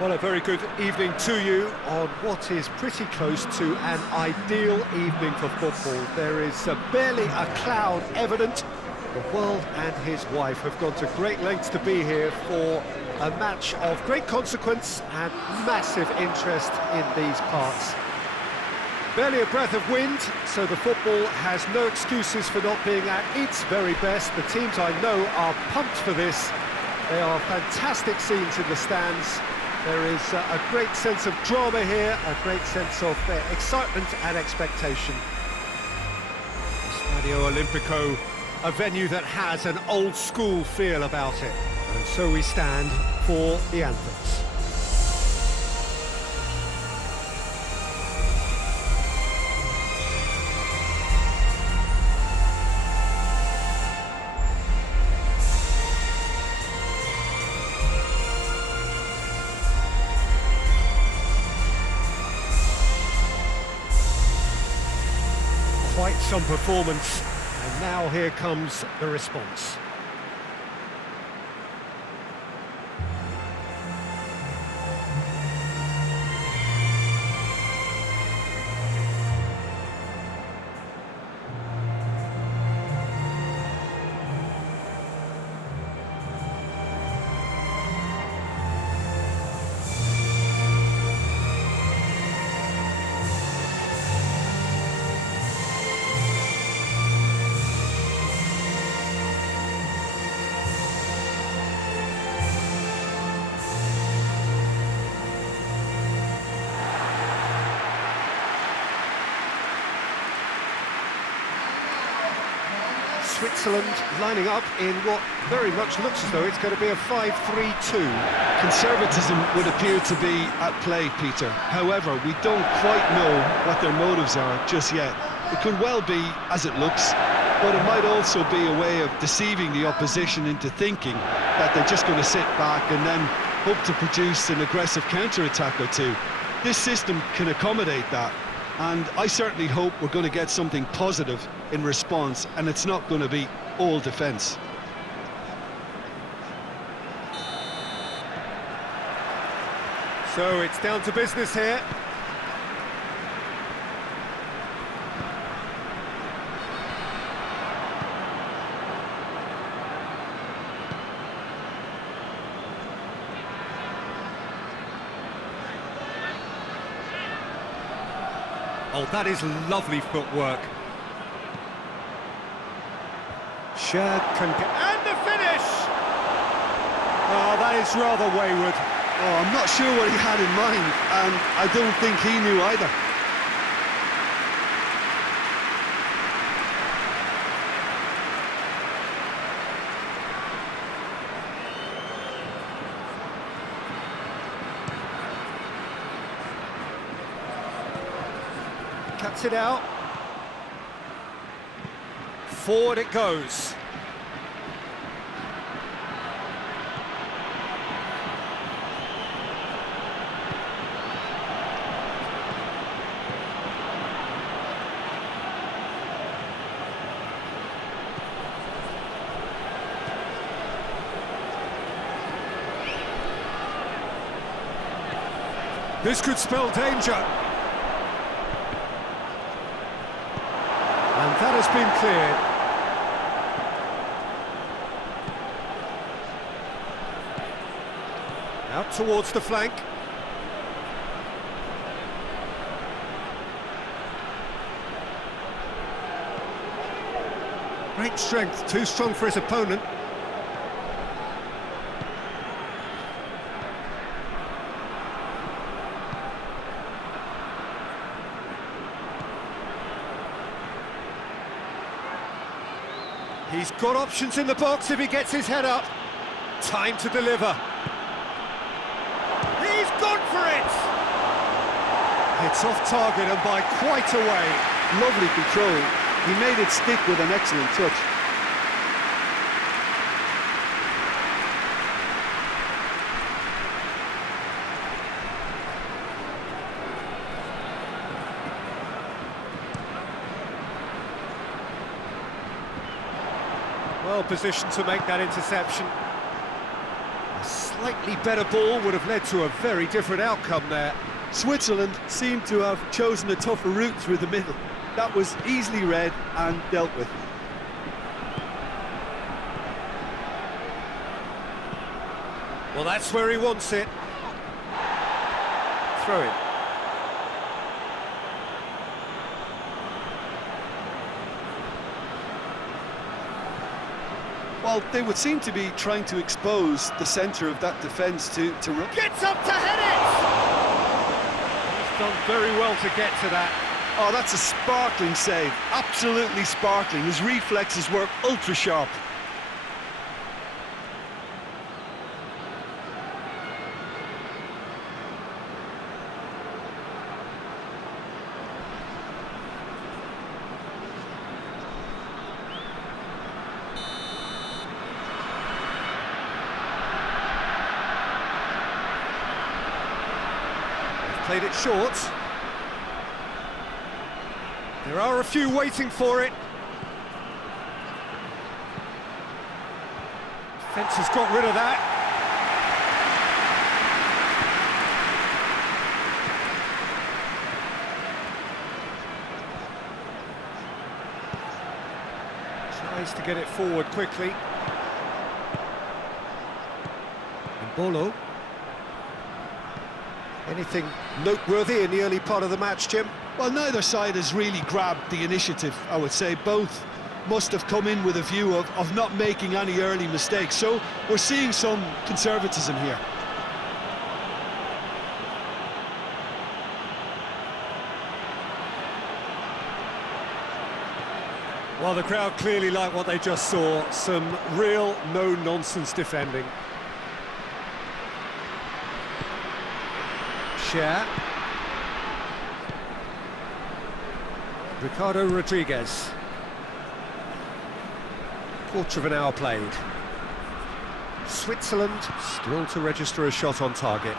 Well, a very good evening to you on what is pretty close to an ideal evening for football. There is barely a cloud evident. The world and his wife have gone to great lengths to be here for a match of great consequence and massive interest in these parts. Barely a breath of wind, so the football has no excuses for not being at its very best. The teams I know are pumped for this. They are fantastic scenes in the stands. There is a great sense of drama here, a great sense of excitement and expectation. Stadio Olimpico, a venue that has an old-school feel about it. And so we stand for the anthems. Quite some performance, and now here comes the response. Switzerland lining up in what very much looks as though it's going to be a 5-3-2. Conservatism would appear to be at play, Peter. However, we don't quite know what their motives are just yet. It could well be as it looks, but it might also be a way of deceiving the opposition into thinking that they're just going to sit back and then hope to produce an aggressive counter-attack or two. This system can accommodate that. And I certainly hope we're going to get something positive in response, and it's not going to be all defence. So it's down to business here. Oh, that is lovely footwork. Shad can get... And the finish! Oh, that is rather wayward. Oh, I'm not sure what he had in mind, and I don't think he knew either. Cuts it out. Forward it goes. This could spell danger. And that has been cleared. Out towards the flank. Great strength, too strong for his opponent. He's got options in the box if he gets his head up. Time to deliver. He's gone for it! It's off target and by quite a way. Lovely control. He made it stick with an excellent touch. Well positioned to make that interception. A Slightly better ball would have led to a very different outcome there. Switzerland seemed to have chosen a tougher route through the middle. That was easily read and dealt with. Well, that's where he wants it. Throw in. Well, they would seem to be trying to expose the centre of that defence to run. Gets up to head it! He's done very well to get to that. Oh, that's a sparkling save. Absolutely sparkling. His reflexes were ultra sharp. Played it short. There are a few waiting for it. Defence has got rid of that. Tries to get it forward quickly. And Bolo. Anything noteworthy in the early part of the match, Jim? Well, neither side has really grabbed the initiative, I would say. Both must have come in with a view of not making any early mistakes. So we're seeing some conservatism here. Well, the crowd clearly like what they just saw. Some real no-nonsense defending. Ricardo Rodriguez. Quarter of an hour played. Switzerland still to register a shot on target.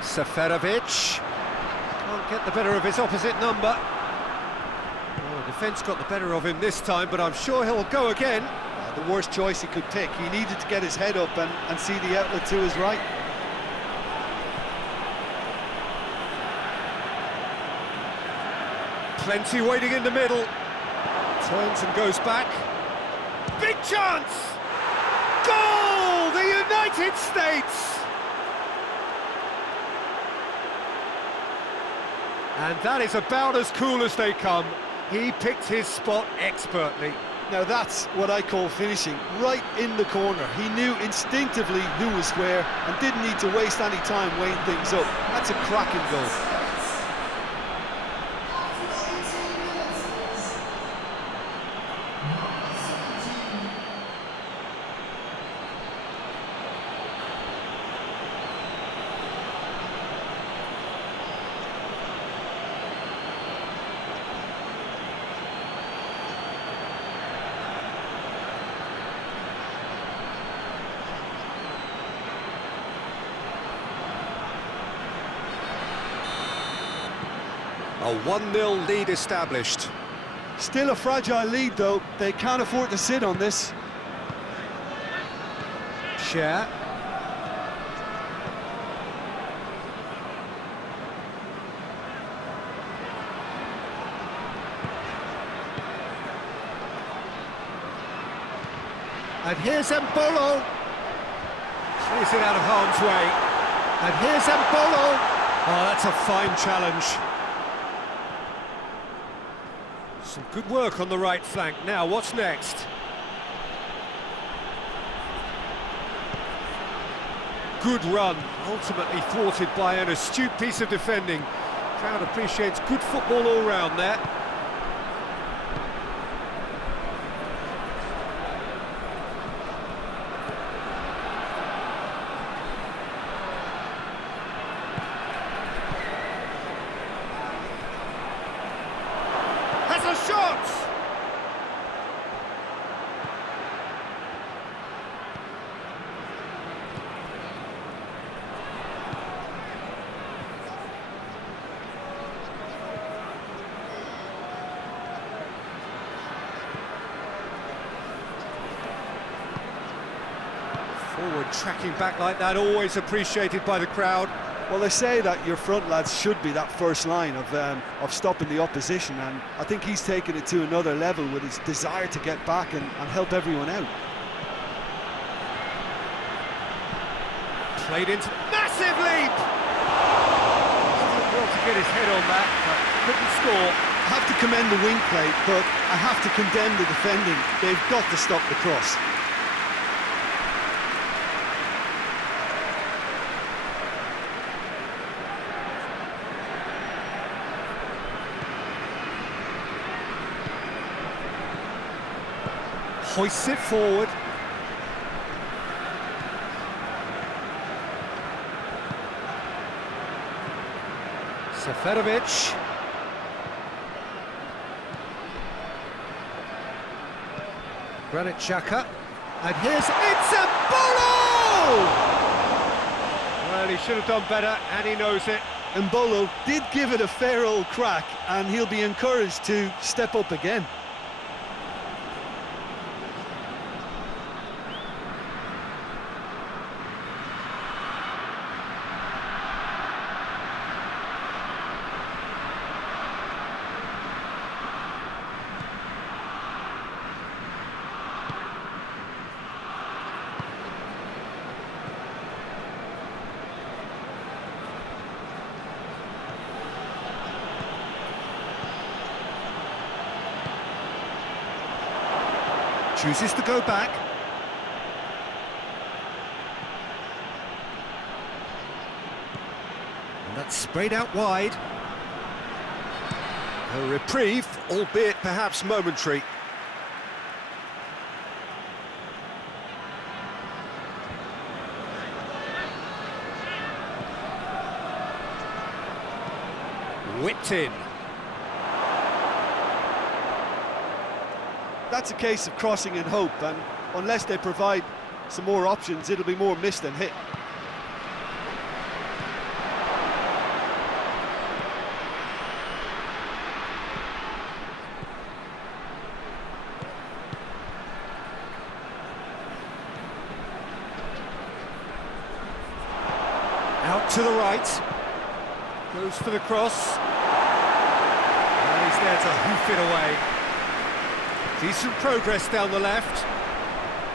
Seferovic can't get the better of his opposite number. Well, the defence got the better of him this time, but I'm sure he'll go again. The worst choice he could pick. He needed to get his head up and see the outlet to his right. Plenty waiting in the middle. Turns and goes back. Big chance! Goal! The United States! And that is about as cool as they come. He picked his spot expertly. Now that's what I call finishing, right in the corner. He knew instinctively who was where and didn't need to waste any time weighing things up. That's a cracking goal. A 1-0 lead established. Still a fragile lead, though. They can't afford to sit on this. Cher. And here's Mbolo. Clears it out of harm's way. And here's Mbolo. Oh, that's a fine challenge. Some good work on the right flank. Now, what's next? Good run, ultimately thwarted by an astute piece of defending. Crowd appreciates good football all round there. A shot! Forward tracking back like that, always appreciated by the crowd. Well, they say that your front lads should be that first line of stopping the opposition, and I think he's taken it to another level with his desire to get back and help everyone out. Played into massive leap! Well to get his head on that, but couldn't score. I have to commend the wing play, but I have to condemn the defending. They've got to stop the cross. Hoists it forward. Seferovic. Granit Xhaka. And here's Embolo! Well, he should have done better, and he knows it. Embolo did give it a fair old crack, and he'll be encouraged to step up again. Chooses to go back. And that's sprayed out wide. A reprieve, albeit perhaps momentary. Whipped in. That's a case of crossing in hope, and unless they provide some more options, it'll be more missed than hit. Out to the right. Goes for the cross. And he's there to hoof it away. Decent progress down the left.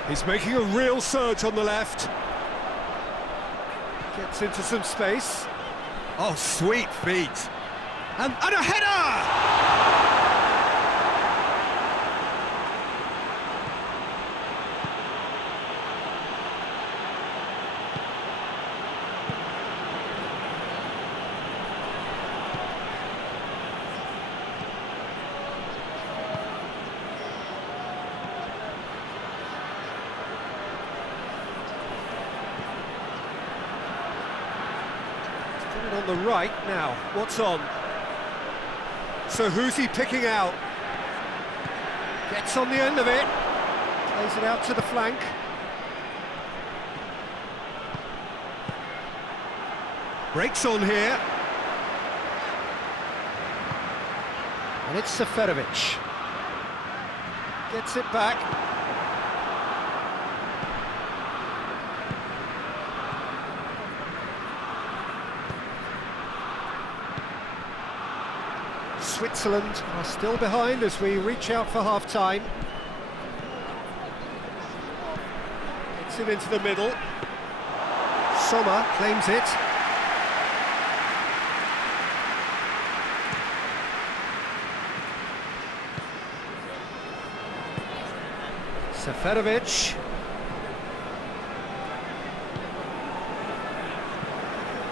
He's making a real surge on the left. Gets into some space. Oh, sweet feet. And a header! On the right now, what's on? So who's he picking out? Gets on the end of it, plays it out to the flank. Breaks on here. And it's Seferovic. Gets it back. Switzerland are still behind as we reach out for half-time. It's it into the middle. Sommer claims it. Seferovic.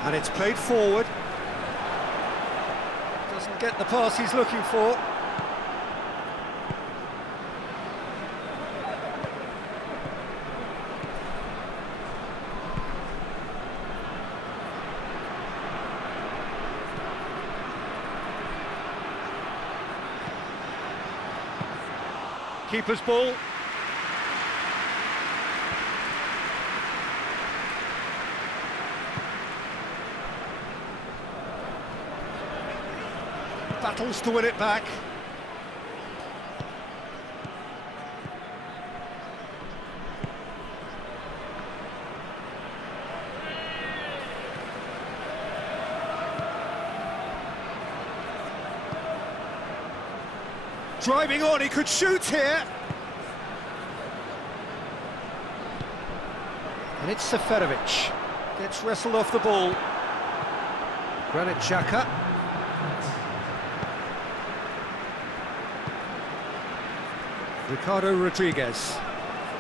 And it's played forward. Doesn't get the pass he's looking for. Keeper's ball. Battles to win it back. Driving on, he could shoot here. And it's Seferovic. Gets wrestled off the ball. Granit Xhaka. Ricardo Rodriguez.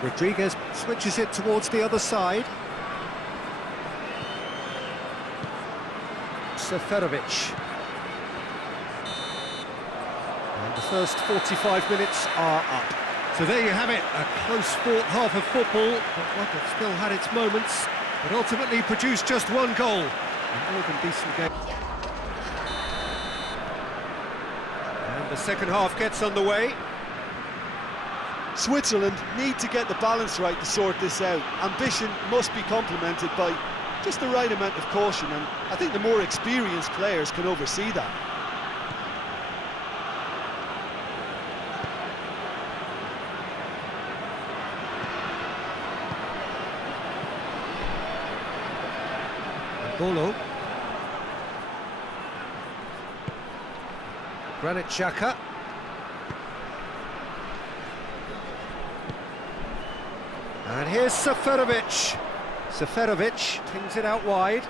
Rodriguez switches it towards the other side. Seferovic. And the first 45 minutes are up. So there you have it, a close-fought half of football, but one that still had its moments, but ultimately produced just one goal. A more than decent game. And the second half gets underway. Switzerland need to get the balance right to sort this out. Ambition must be complemented by just the right amount of caution, and I think the more experienced players can oversee that. Bolo. Granit Xhaka. And here's Seferovic. Seferovic pings it out wide.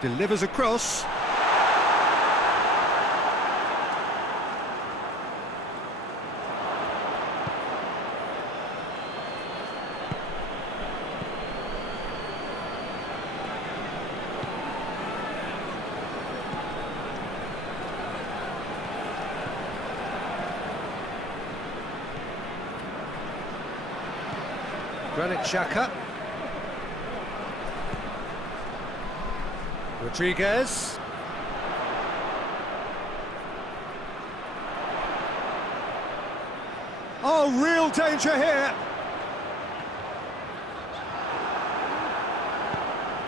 Delivers across. Granit Xhaka. Rodriguez. Oh, real danger here.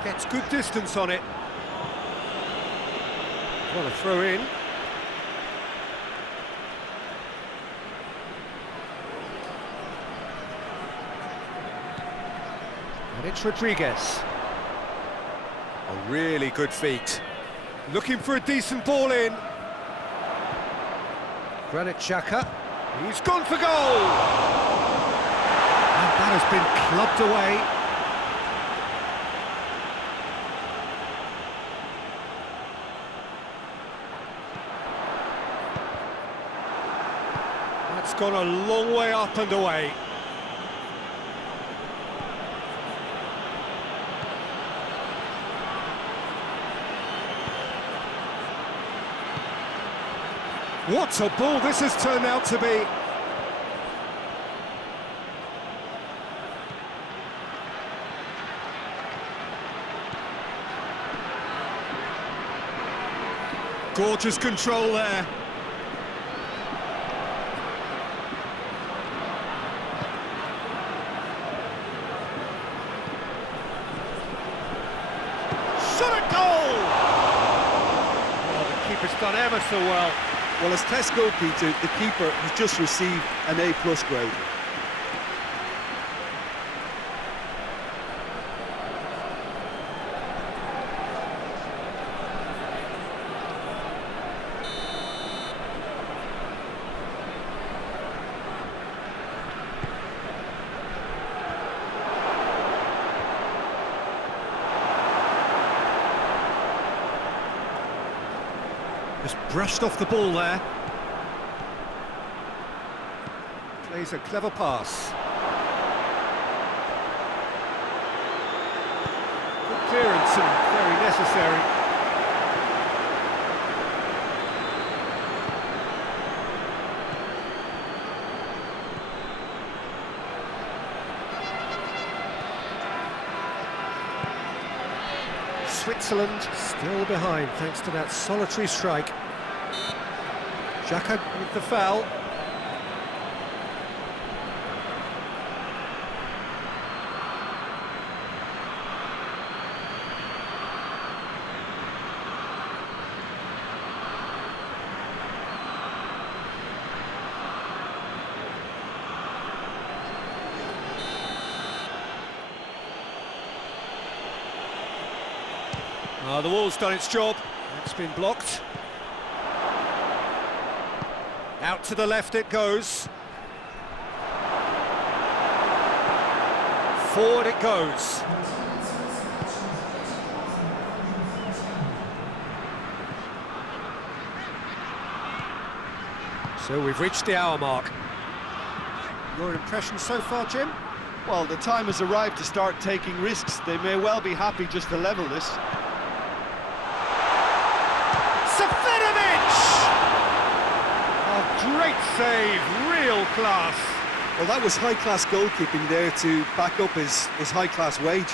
Gets good distance on it. What a throw in. And it's Rodriguez. A really good feat. Looking for a decent ball in. Granit Xhaka. He's gone for goal! And that has been clubbed away. That's gone a long way up and away. What a ball this has turned out to be. Gorgeous control there. Shot at goal! Oh, the keeper's done ever so well. Well, as tests go, Peter, the keeper has just received an A+ grade. Just brushed off the ball there. Plays a clever pass. Good clearance and very necessary. Switzerland still behind thanks to that solitary strike. Xhaka with the foul. The wall's done its job. It's been blocked. Out to the left it goes. Forward it goes. So we've reached the hour mark. Your impression so far, Jim? Well, the time has arrived to start taking risks. They may well be happy just to level this. Seferovic! A great save, real class. Well, that was high-class goalkeeping there to back up his high-class wage.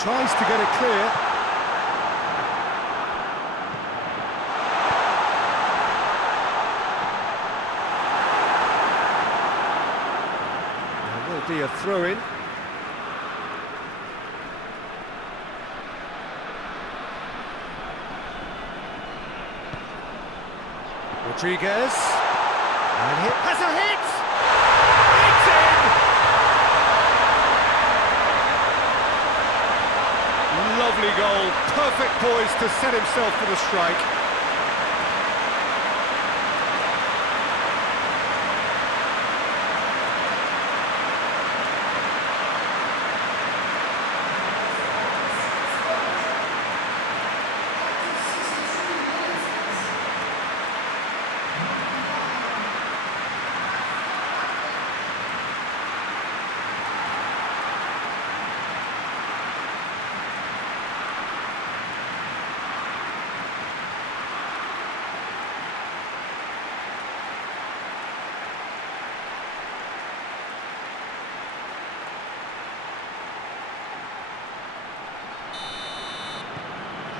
Tries to get it clear. There will be a throw-in. Rodriguez. And it has a hit! It's in! Lovely goal, perfect poise to set himself for the strike.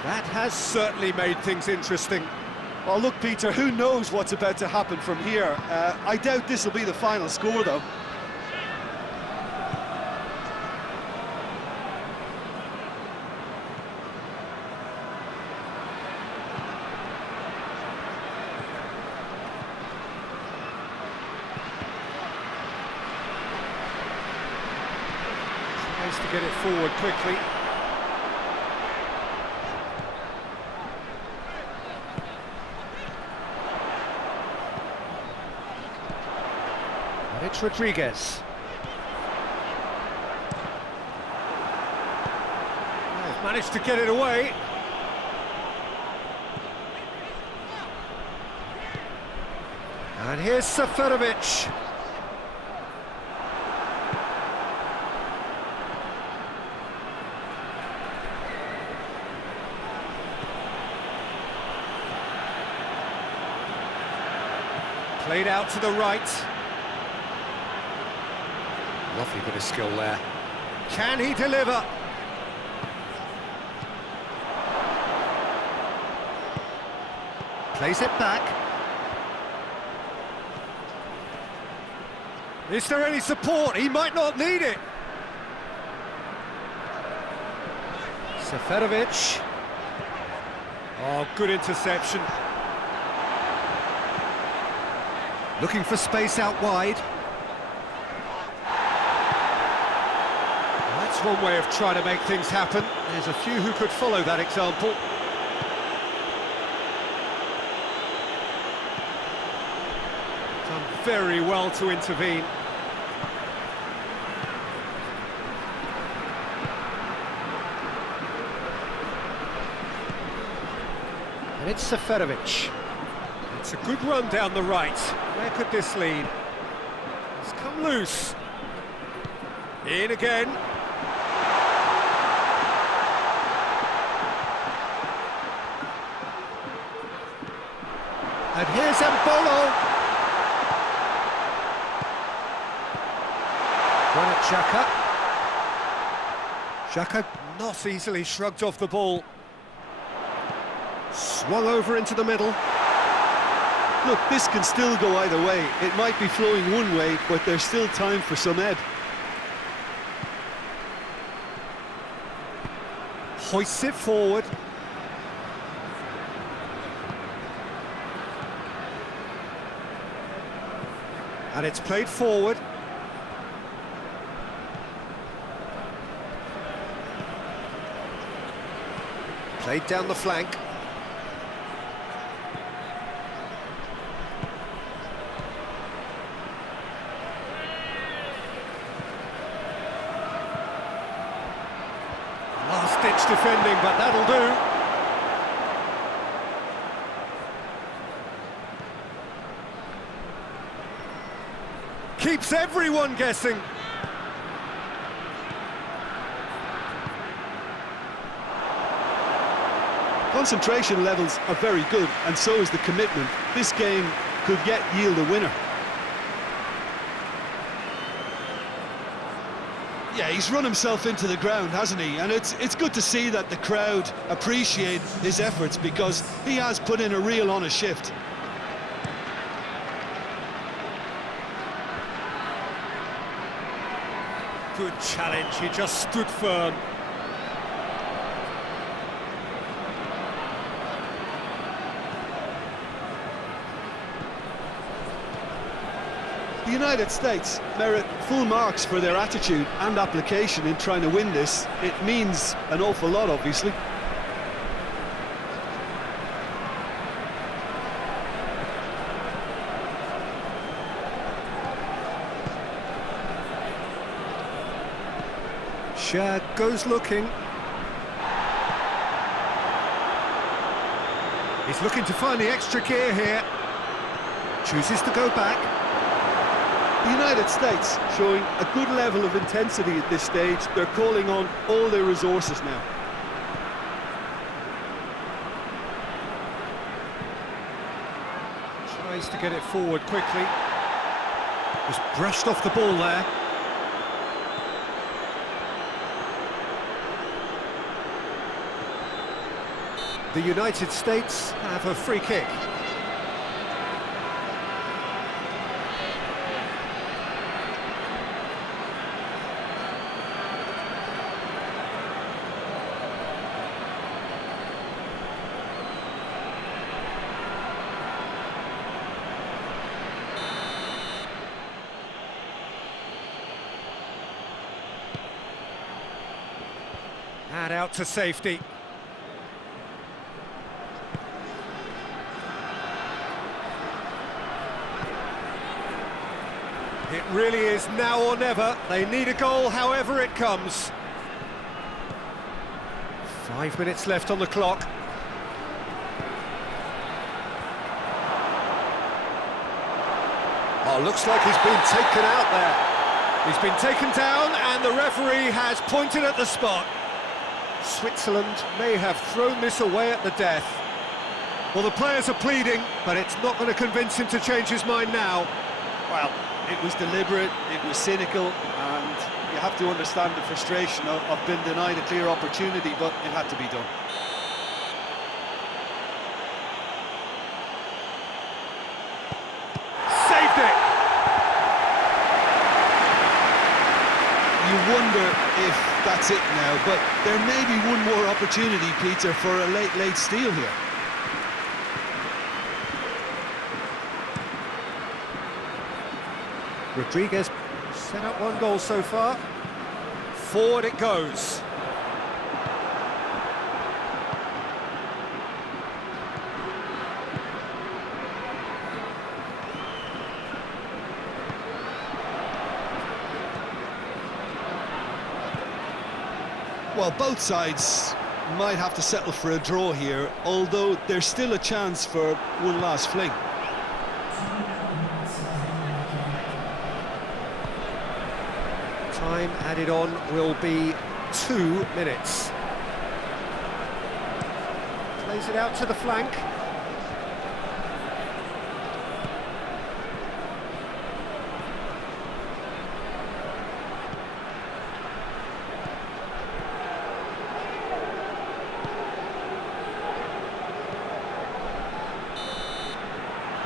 That has certainly made things interesting. Well, look, Peter, who knows what's about to happen from here? I doubt this will be the final score, though. Tries to get it forward quickly. And it's Rodriguez. They've managed to get it away. And here's Seferovic. Played out to the right. Lovely bit of skill there. Can he deliver? Plays it back. Is there any support? He might not need it. Seferovic. Oh, good interception. Looking for space out wide. That's one way of trying to make things happen. There's a few who could follow that example. Done very well to intervene. And it's Seferovic. It's a good run down the right. Where could this lead? It's come loose. In again. And here's Embolo. Granit Xhaka. Xhaka not easily shrugged off the ball. Swung over into the middle. Look, this can still go either way. It might be flowing one way, but there's still time for some ebb. Hoists it forward. And it's played forward. Played down the flank. Last-ditch defending, but that'll do. Keeps everyone guessing. Concentration levels are very good, and so is the commitment. This game could yet yield a winner. Yeah, he's run himself into the ground, hasn't he? And it's good to see that the crowd appreciate his efforts, because he has put in a real honest shift. Good challenge, he just stood firm. The United States merit full marks for their attitude and application in trying to win this. It means an awful lot, obviously. Shad goes looking. He's looking to find the extra gear here. Chooses to go back. The United States showing a good level of intensity at this stage. They're calling on all their resources now. Tries to get it forward quickly. Just brushed off the ball there. The United States have a free kick. And out to safety. It really is now or never. They need a goal, however it comes. 5 minutes left on the clock. Oh, looks like he's been taken out there. He's been taken down and the referee has pointed at the spot. Switzerland may have thrown this away at the death. Well, the players are pleading, but it's not going to convince him to change his mind now. Well, it was deliberate, it was cynical, and you have to understand the frustration of being denied a clear opportunity, but it had to be done. Saved it! You wonder if that's it now, but there may be one more opportunity, Peter, for a late steal here. Rodriguez set up one goal so far. Forward it goes. Well, both sides might have to settle for a draw here, although there's still a chance for one last fling. Time added on will be 2 minutes. Plays it out to the flank.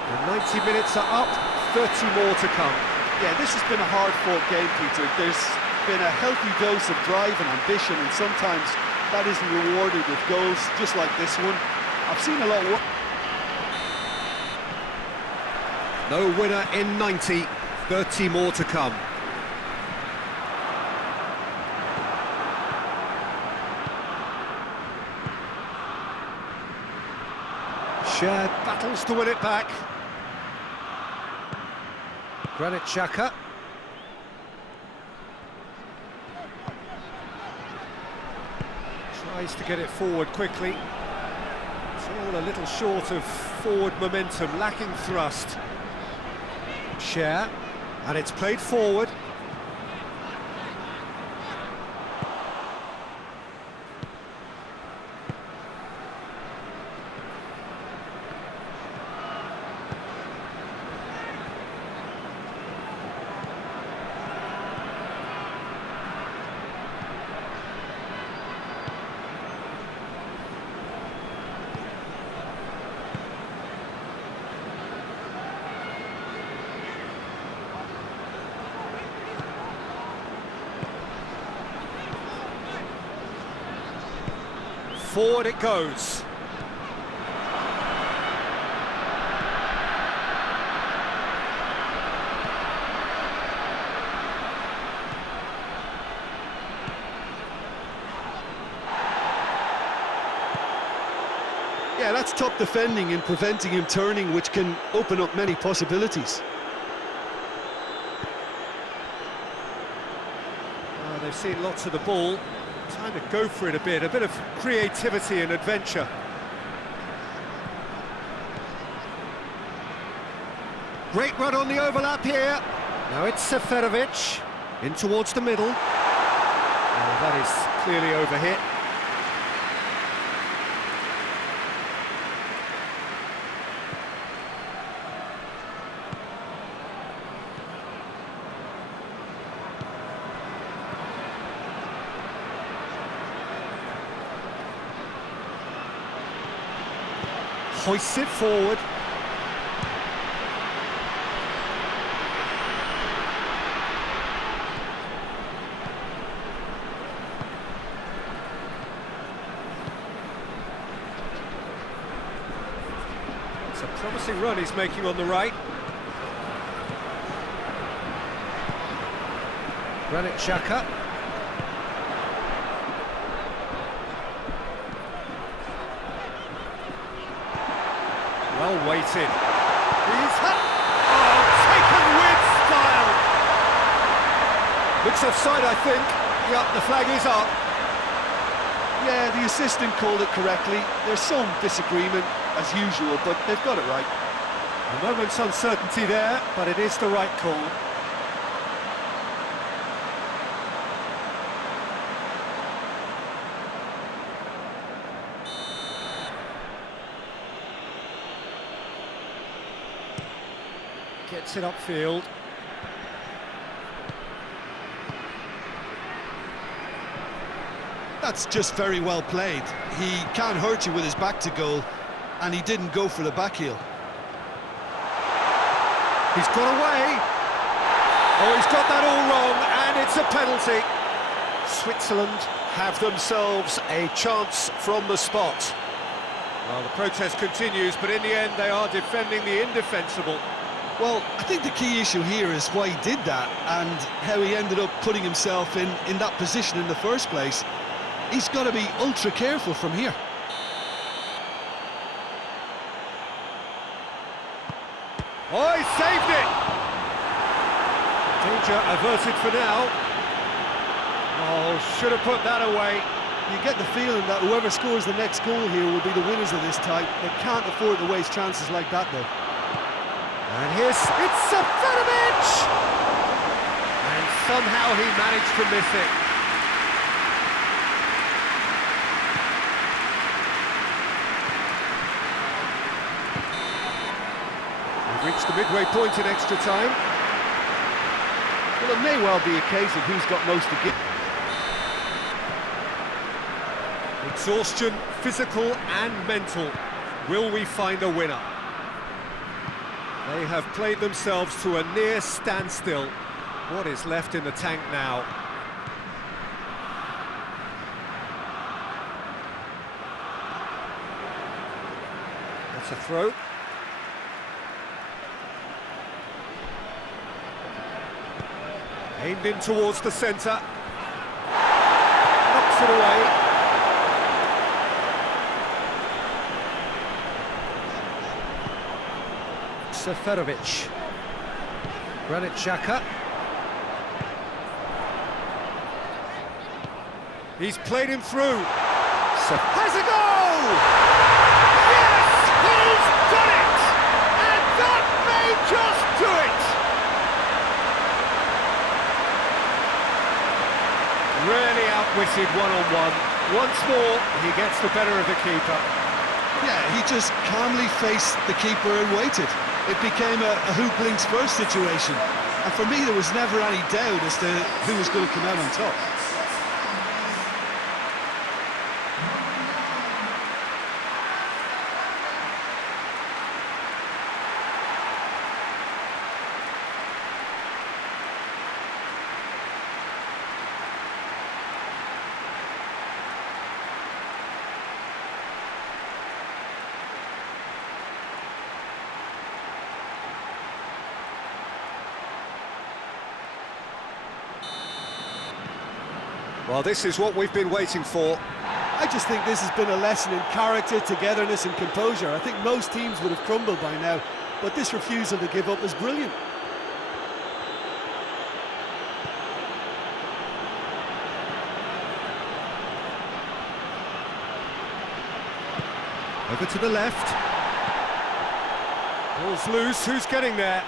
The 90 minutes are up, 30 more to come. Yeah, this has been a hard-fought game, Peter. There's been a healthy dose of drive and ambition, and sometimes that isn't rewarded with goals, just like this one. I've seen a lot worse. No winner in 90, 30 more to come. Shared battles to win it back. Granit Xhaka. Tries to get it forward quickly. It's all a little short of forward momentum, lacking thrust. Share, and it's played forward. Forward it goes. Yeah, that's top defending and preventing him turning, which can open up many possibilities. They've seen lots of the ball. Time to go for it a bit of creativity and adventure. Great run on the overlap here. Now it's Seferovic, in towards the middle. Oh, that is clearly overhit. Hoists it forward. It's a promising run he's making on the right. Granit Xhaka. Well weighted. He's taken with style. Looks offside, I think. Yep, the flag is up. Yeah, the assistant called it correctly. There's some disagreement, as usual, but they've got it right. A moment's uncertainty there, but it is the right call. Gets it upfield. That's just very well played. He can't hurt you with his back to goal, and he didn't go for the back heel. He's got away. Oh, he's got that all wrong, and it's a penalty. Switzerland have themselves a chance from the spot. Well, the protest continues, but in the end they are defending the indefensible. Well, I think the key issue here is why he did that and how he ended up putting himself in that position in the first place. He's got to be ultra careful from here. Oh, he saved it! Danger averted for now. Oh, should have put that away. You get the feeling that whoever scores the next goal here will be the winners of this type. They can't afford to waste chances like that, though. And it's Seferovic! And somehow he managed to miss it. We've reached the midway point in extra time. Well, it may well be a case of who's got most to give. Exhaustion, physical and mental. Will we find a winner? They have played themselves to a near standstill. What is left in the tank now? That's a throw. Aimed in towards the centre. Knocks it away. Seferovic. Granit Xhaka. He's played him through. Has a goal! Yes, he's done it! And that may just do it! Really outwitted one-on-one. Once more, he gets the better of the keeper. Yeah, he just calmly faced the keeper and waited. It became a who blinks first situation. And for me, there was never any doubt as to who was going to come out on top. Well, this is what we've been waiting for. I just think this has been a lesson in character, togetherness and composure. I think most teams would have crumbled by now, but this refusal to give up is brilliant. Over to the left. Ball's loose, who's getting there?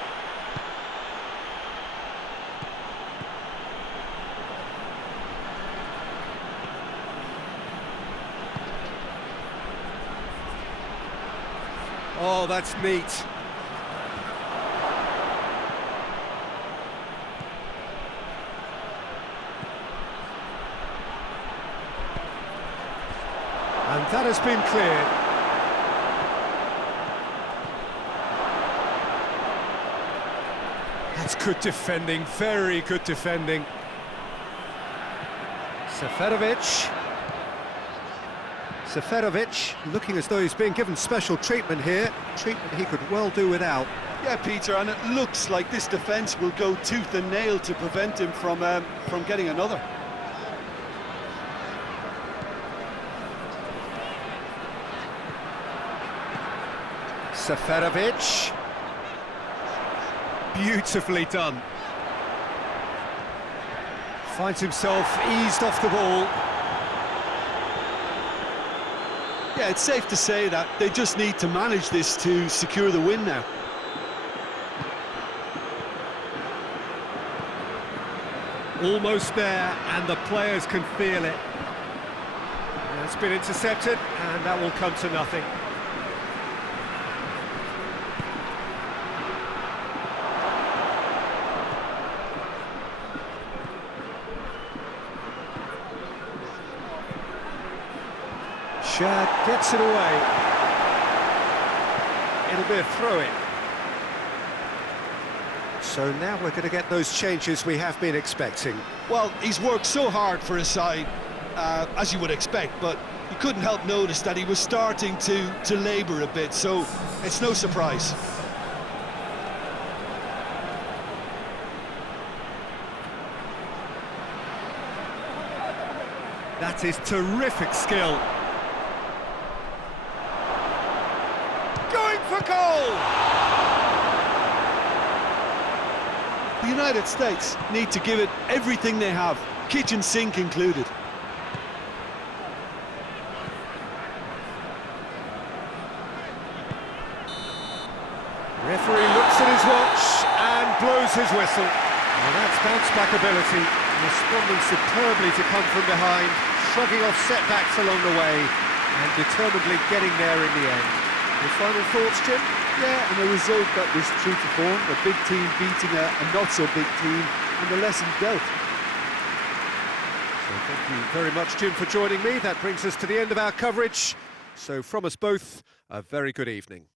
Oh, that's neat. And that has been cleared. That's good defending, very good defending. Seferovic. Seferovic looking as though he's being given special treatment here. Treatment he could well do without. Yeah, Peter, and it looks like this defence will go tooth and nail to prevent him from getting another. Seferovic. Beautifully done. Finds himself eased off the ball. Yeah, it's safe to say that they just need to manage this to secure the win now. Almost there, and the players can feel it. It's been intercepted, and that will come to nothing. Shad gets it away. It'll be a throw-in. So now we're going to get those changes we have been expecting. Well, he's worked so hard for his side, as you would expect, but you couldn't help notice that he was starting to labour a bit, so it's no surprise. That is terrific skill. Going for goal! The United States need to give it everything they have, kitchen sink included. Referee looks at his watch and blows his whistle. Well, that's bounce-back ability, responding superbly to come from behind, shrugging off setbacks along the way, and determinedly getting there in the end. Your final thoughts, Jim? Yeah, and a result that was true to form, a big team beating a not-so-big team, and the lesson dealt. So thank you very much, Jim, for joining me. That brings us to the end of our coverage. So from us both, a very good evening.